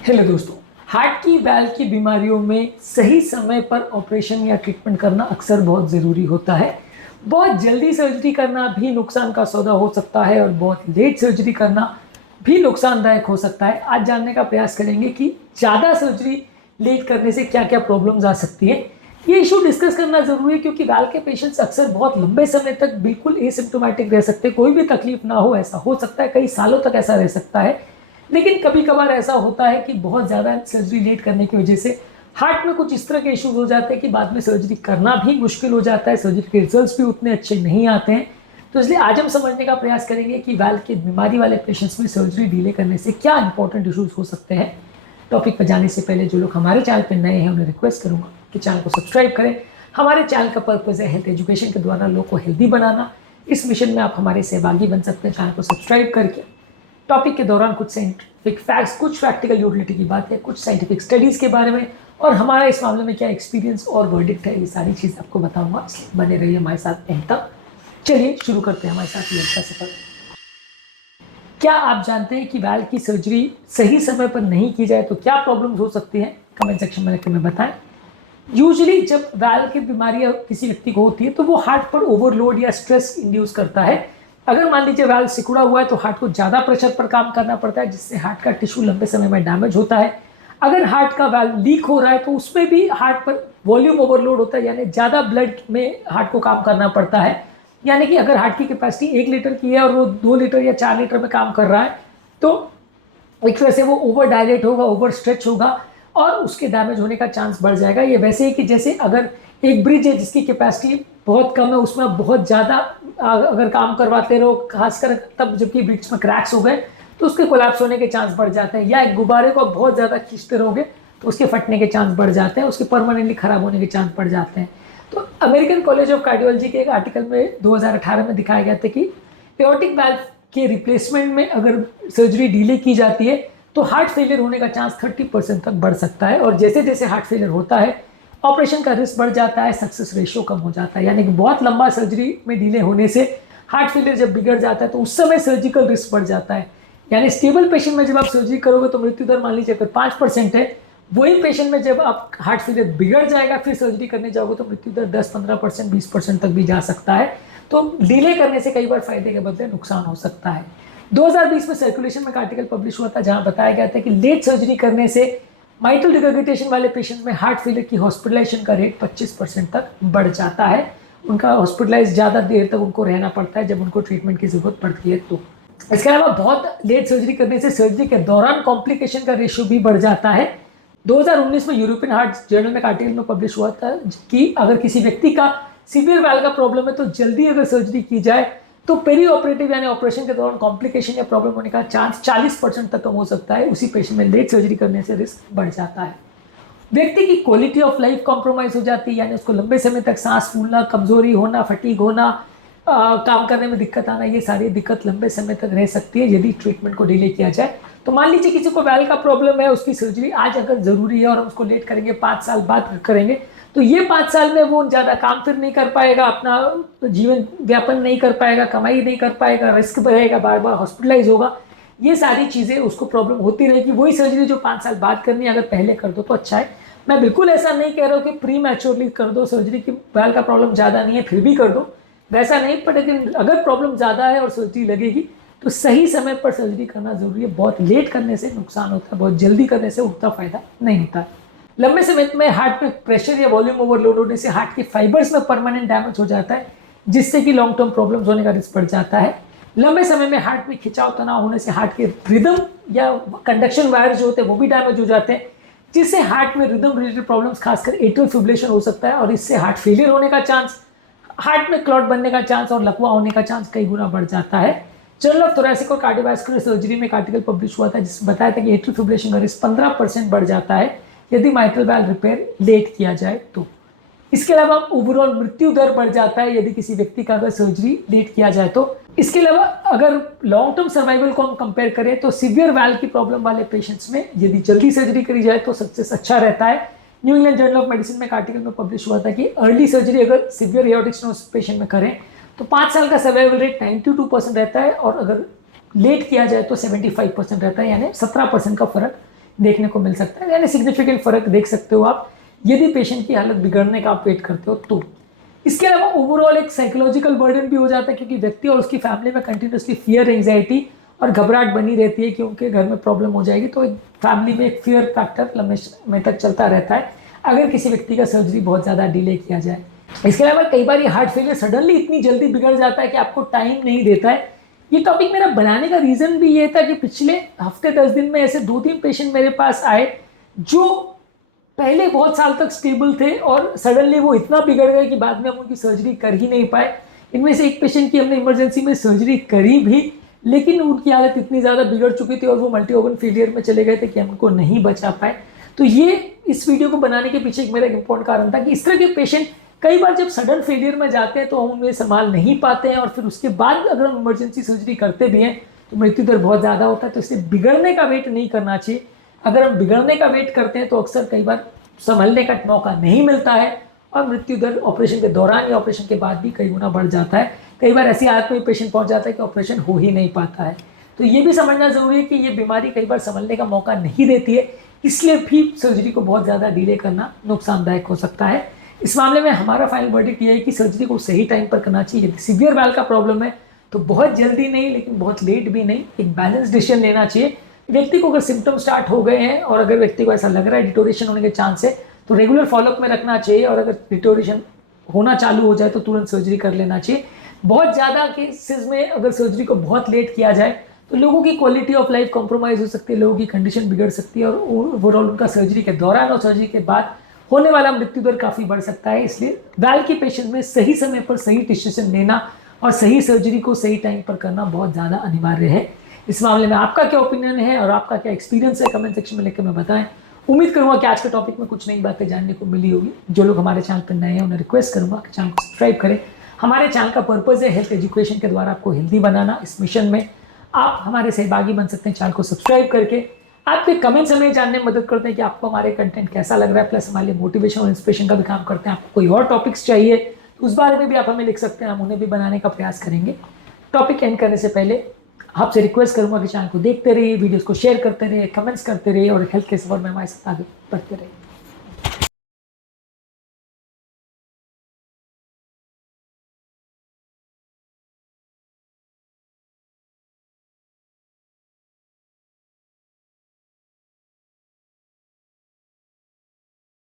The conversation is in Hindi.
हेलो दोस्तों। हार्ट की वाल्व की बीमारियों में सही समय पर ऑपरेशन या ट्रीटमेंट करना अक्सर बहुत ज़रूरी होता है। बहुत जल्दी सर्जरी करना भी नुकसान का सौदा हो सकता है और बहुत लेट सर्जरी करना भी नुकसानदायक हो सकता है। आज जानने का प्रयास करेंगे कि ज़्यादा सर्जरी लेट करने से क्या क्या प्रॉब्लम्स आ सकती है। ये इशू डिस्कस करना ज़रूरी है क्योंकि वाल्व के पेशेंट्स अक्सर बहुत लंबे समय तक बिल्कुल एसिम्प्टोमेटिक रह सकते हैं, कोई भी तकलीफ ना हो, ऐसा हो सकता है, कई सालों तक ऐसा रह सकता है। लेकिन कभी कभार ऐसा होता है कि बहुत ज़्यादा सर्जरी लेट करने की वजह से हार्ट में कुछ इस तरह के इश्यूज हो जाते हैं कि बाद में सर्जरी करना भी मुश्किल हो जाता है, सर्जरी के रिजल्ट्स भी उतने अच्छे नहीं आते हैं। तो इसलिए आज हम समझने का प्रयास करेंगे कि वाल्व की बीमारी वाले पेशेंट्स में सर्जरी डिले करने से क्या इंपॉर्टेंट इशूज हो सकते हैं। टॉपिक पर जाने से पहले जो लोग हमारे चैनल पर नए हैं उन्हें रिक्वेस्ट करूंगा कि चैनल को सब्सक्राइब करें। हमारे चैनल का पर्पज़ है हेल्थ एजुकेशन के द्वारा लोगों को हेल्दी बनाना। इस मिशन में आप हमारे सहभागी बन सकते हैं चैनल को सब्सक्राइब करके। टॉपिक के दौरान कुछ साइंटिफिक फैक्ट्स, कुछ प्रैक्टिकल यूटिलिटी की बात है, कुछ साइंटिफिक स्टडीज़ के बारे में और हमारा इस मामले में क्या एक्सपीरियंस और वर्डिक्ट है, ये सारी चीज़ आपको बताऊंगा। बने रहिए हमारे साथ एंड तक। चलिए शुरू करते हैं हमारे साथ ये का सफर। क्या आप जानते हैं कि वाल्व की सर्जरी सही समय पर नहीं की जाए तो क्या प्रॉब्लम्स हो सकती हैं? कमेंट सेक्शन में लिखकर हमें बताएं। यूजुअली जब वाल्व की बीमारी किसी व्यक्ति को होती है तो वो हार्ट पर ओवरलोड या स्ट्रेस इंड्यूस करता है। अगर मान लीजिए वाल्व सिकुड़ा हुआ है तो हार्ट को ज़्यादा प्रेशर पर काम करना पड़ता है, जिससे हार्ट का टिश्यू लंबे समय में डैमेज होता है। अगर हार्ट का वाल्व लीक हो रहा है तो उसमें भी हार्ट पर वॉल्यूम ओवरलोड होता है, यानी ज़्यादा ब्लड में हार्ट को काम करना पड़ता है। यानी कि अगर हार्ट की कैपेसिटी 1 लीटर की है और वो 2 लीटर या 4 लीटर में काम कर रहा है तो एक तरह से वो ओवर डायलेट होगा, ओवर स्ट्रेच होगा और उसके डैमेज होने का चांस बढ़ जाएगा। ये वैसे ही कि जैसे अगर एक ब्रिज है जिसकी कैपेसिटी बहुत कम है, उसमें बहुत ज़्यादा अगर काम करवाते रहो, खासकर तब जबकि ब्रिज में क्रैक्स हो गए तो उसके कोलैप्स होने के चांस बढ़ जाते हैं। या एक गुब्बारे को बहुत ज़्यादा खींचते रहोगे तो उसके फटने के चांस बढ़ जाते हैं, उसके परमानेंटली खराब होने के चांस बढ़ जाते हैं। तो अमेरिकन कॉलेज ऑफ कार्डियोलॉजी के एक आर्टिकल में 2018 में दिखाया गया था कि एओर्टिक वाल्व के रिप्लेसमेंट में अगर सर्जरी डिले की जाती है तो हार्ट फेलियर होने का चांस 30% तक बढ़ सकता है। और जैसे जैसे हार्ट फेलियर होता है ऑपरेशन का रिस्क बढ़ जाता है, सक्सेस रेशियो कम हो जाता है। यानी कि बहुत लंबा सर्जरी में डिले होने से हार्ट फेलियर जब बिगड़ जाता है तो उस समय सर्जिकल रिस्क बढ़ जाता है। यानी स्टेबल पेशेंट में जब आप सर्जरी करोगे तो मृत्यु दर मान लीजिए अगर 5% है, वही पेशेंट में जब आप हार्ट फेलियर बिगड़ जाएगा फिर सर्जरी करने जाओगे तो मृत्यु दर 10-15%, 20% तक भी जा सकता है। तो डिले करने से कई बार फायदे के बदले नुकसान हो सकता है। 2020 में सर्कुलेशन में एक आर्टिकल पब्लिश हुआ था जहां बताया गया था कि लेट सर्जरी करने से माइटल रिगर्गिटेशन वाले पेशेंट में हार्ट फेलियर की हॉस्पिटलाइजेशन का रेट 25% तक बढ़ जाता है। उनका हॉस्पिटलाइज ज़्यादा देर तक उनको रहना पड़ता है जब उनको ट्रीटमेंट की जरूरत पड़ती है। तो इसके अलावा बहुत लेट सर्जरी करने से सर्जरी के दौरान कॉम्प्लिकेशन का रेशियो भी बढ़ जाता है। 2019 में यूरोपियन हार्ट जर्नल में एक आर्टिकल में पब्लिश हुआ था कि अगर किसी व्यक्ति का सीवियर वाल्व का प्रॉब्लम है तो जल्दी अगर सर्जरी की जाए तो पेरी ऑपरेटिव यानी ऑपरेशन के दौरान कॉम्प्लिकेशन या प्रॉब्लम होने का चांस 40% तक कम हो सकता है। उसी पेशेंट में लेट सर्जरी करने से रिस्क बढ़ जाता है। व्यक्ति की क्वालिटी ऑफ लाइफ कॉम्प्रोमाइज हो जाती है, यानी उसको लंबे समय तक सांस फूलना, कमजोरी होना, फटीग होना, काम करने में दिक्कत आना, ये सारी दिक्कत लंबे समय तक रह सकती है यदि ट्रीटमेंट को डिले किया जाए। तो मान लीजिए किसी को वाल्व का प्रॉब्लम है, उसकी सर्जरी आज अगर जरूरी है और हम उसको लेट करेंगे, 5 साल बाद करेंगे, तो ये 5 साल में वो ज़्यादा काम फिर नहीं कर पाएगा, अपना जीवन व्यापन नहीं कर पाएगा, कमाई नहीं कर पाएगा, रिस्क बढ़ेगा, बार बार हॉस्पिटलाइज होगा, ये सारी चीज़ें उसको प्रॉब्लम होती रहेगी। वही सर्जरी जो 5 साल बाद करनी है अगर पहले कर दो तो अच्छा है। मैं बिल्कुल ऐसा नहीं कह रहा हूँ कि प्री मैच्योरली कर दो सर्जरी, की वाल्व का प्रॉब्लम ज़्यादा नहीं है फिर भी कर दो, वैसा नहीं। पर लेकिन अगर प्रॉब्लम ज़्यादा है और सर्जरी लगेगी तो सही समय पर सर्जरी करना जरूरी है। बहुत लेट करने से नुकसान होता है, बहुत जल्दी करने से उतना फायदा नहीं होता। लंबे समय में हार्ट में प्रेशर या वॉल्यूम ओवरलोड होने से हार्ट के फाइबर्स में परमानेंट डैमेज हो जाता है, जिससे कि लॉन्ग टर्म प्रॉब्लम्स होने का रिस्क बढ़ जाता है। लंबे समय में हार्ट में खिंचाव तनाव होने से हार्ट के रिदम या कंडक्शन वायर जो होते हैं वो भी डैमेज हो जाते हैं, जिससे हार्ट में रिदम रिलेटेड प्रॉब्लम्स खासकर एट्रियल फिब्रिलेशन हो सकता है और इससे हार्ट फेलियर होने का चांस, हार्ट में क्लॉट बनने का चांस और लकवा होने का चांस कई गुना बढ़ जाता है। जर्नल ऑफ थोरेसिक और कार्डियोवास्कुलर सर्जरी में एक आर्टिकल पब्लिश हुआ था जिसमें बताया था कि एट्रियल फिब्रिलेशन का रिस्क 15% बढ़ जाता है यदि माइट्रल वाल्व रिपेयर लेट किया जाए तो। इसके अलावा ओवरऑल मृत्यु दर बढ़ जाता है यदि किसी व्यक्ति का अगर सर्जरी लेट किया जाए तो। इसके अलावा अगर लॉन्ग टर्म सर्वाइवल को हम कंपेयर करें तो सीवियर वाल्व की प्रॉब्लम वाले पेशेंट्स में यदि जल्दी सर्जरी करी जाए तो सक्सेस अच्छा रहता है। New England journal of medicine में एक आर्टिकल में पब्लिश हुआ था कि अर्ली सर्जरी अगर सीवियर एओर्टिक स्टेनोसिस पेशेंट में करें तो 5 साल का सर्वाइवल रेट 92% रहता है और अगर लेट किया जाए तो 75% रहता है, यानी 17% का फर्क देखने को मिल सकता है, यानी सिग्निफिकेंट फर्क देख सकते हो आप यदि पेशेंट की हालत बिगड़ने का आप वेट करते हो तो। इसके अलावा ओवरऑल एक साइकोलॉजिकल बर्डन भी हो जाता है, क्योंकि व्यक्ति और उसकी फैमिली में कंटिन्यूसली फियर, एंग्जाइटी और घबराहट बनी रहती है कि उनके घर में प्रॉब्लम हो जाएगी। तो फैमिली में एक फियर फैक्टर लंबे समय तक चलता रहता है अगर किसी व्यक्ति का सर्जरी बहुत ज़्यादा डिले किया जाए। इसके अलावा कई बार ये हार्ट फेलियर सडनली इतनी जल्दी बिगड़ जाता है कि आपको टाइम नहीं देता है। ये टॉपिक मेरा बनाने का रीज़न भी ये था कि पिछले हफ्ते 10 दिन में ऐसे 2-3 पेशेंट मेरे पास आए जो पहले बहुत साल तक स्टेबल थे और सडनली वो इतना बिगड़ गए कि बाद में हम उनकी सर्जरी कर ही नहीं पाए। इनमें से एक पेशेंट की हमने इमरजेंसी में सर्जरी करी भी, लेकिन उनकी हालत इतनी ज़्यादा बिगड़ चुकी थी और वो मल्टी ऑर्गन फेलियर में चले गए थे कि हम उनको नहीं बचा पाए। तो ये इस वीडियो को बनाने के पीछे एक मेरा इंपॉर्टेंट कारण था कि इस तरह के पेशेंट कई बार जब सडन फेलियर में जाते हैं तो हम उन्हें संभाल नहीं पाते हैं, और फिर उसके बाद अगर हम इमरजेंसी सर्जरी करते भी हैं तो मृत्यु दर बहुत ज़्यादा होता है। तो इसलिए बिगड़ने का वेट नहीं करना चाहिए। अगर हम बिगड़ने का वेट करते हैं तो अक्सर कई बार संभलने का मौका नहीं मिलता है और मृत्यु दर ऑपरेशन के दौरान या ऑपरेशन के बाद भी कई गुना बढ़ जाता है। कई बार ऐसी हालत में पेशेंट पहुंच जाता है कि ऑपरेशन हो ही नहीं पाता है। तो ये भी समझना जरूरी है कि ये बीमारी कई बार संभलने का मौका नहीं देती है, इसलिए भी सर्जरी को बहुत ज़्यादा डिले करना नुकसानदायक हो सकता है। इस मामले में हमारा फाइनल वर्डिक्ट ये है कि सर्जरी को सही टाइम पर करना चाहिए। यदि सीवियर वाल का प्रॉब्लम है तो बहुत जल्दी नहीं, लेकिन बहुत लेट भी नहीं, एक बैलेंस डिसीजन लेना चाहिए। व्यक्ति को अगर सिम्टम स्टार्ट हो गए हैं और अगर व्यक्ति को ऐसा लग रहा है डिटोरेशन होने के चांस है तो रेगुलर फॉलोअप में रखना चाहिए, और अगर डिटोरेशन होना चालू हो जाए तो तुरंत सर्जरी कर लेना चाहिए। बहुत ज़्यादा केसेस में अगर सर्जरी को बहुत लेट किया जाए तो लोगों की क्वालिटी ऑफ लाइफ कॉम्प्रोमाइज़ हो सकती है, लोगों की कंडीशन बिगड़ सकती है और ओवरऑल उनका सर्जरी के दौरान और सर्जरी के बाद होने वाला मृत्यु दर काफ़ी बढ़ सकता है। इसलिए वाल के पेशेंट में सही समय पर सही डिसीजन लेना और सही सर्जरी को सही टाइम पर करना बहुत ज़्यादा अनिवार्य है। इस मामले में आपका क्या ओपिनियन है और आपका क्या एक्सपीरियंस है, कमेंट सेक्शन में लिखकर मैं बताएं। उम्मीद करूंगा कि आज के टॉपिक में कुछ नई बातें जानने को मिली होगी। जो लोग हमारे चैनल पर नए हैं उन्हें रिक्वेस्ट करूंगा कि चैनल को सब्सक्राइब करें। हमारे चैनल का पर्पज़ है हेल्थ एजुकेशन के द्वारा आपको हेल्दी बनाना। इस मिशन में आप हमारे सहभागी बन सकते हैं चैनल को सब्सक्राइब करके। आपके कमेंट्स हमें जानने में मदद करते हैं कि आपको हमारे कंटेंट कैसा लग रहा है, प्लस हमारे लिए मोटिवेशन और इंस्पिरेशन का भी काम करते हैं। आपको कोई और टॉपिक्स चाहिए तो उस बारे में भी आप हमें लिख सकते हैं, हम उन्हें भी बनाने का प्रयास करेंगे। टॉपिक एंड करने से पहले आपसे रिक्वेस्ट करूंगा कि चैनल को देखते रहिए, वीडियोस को शेयर करते रहिए, कमेंट्स करते रहिए और हेल्थ के सफर में हमारे साथ आगे बढ़ते रहिए।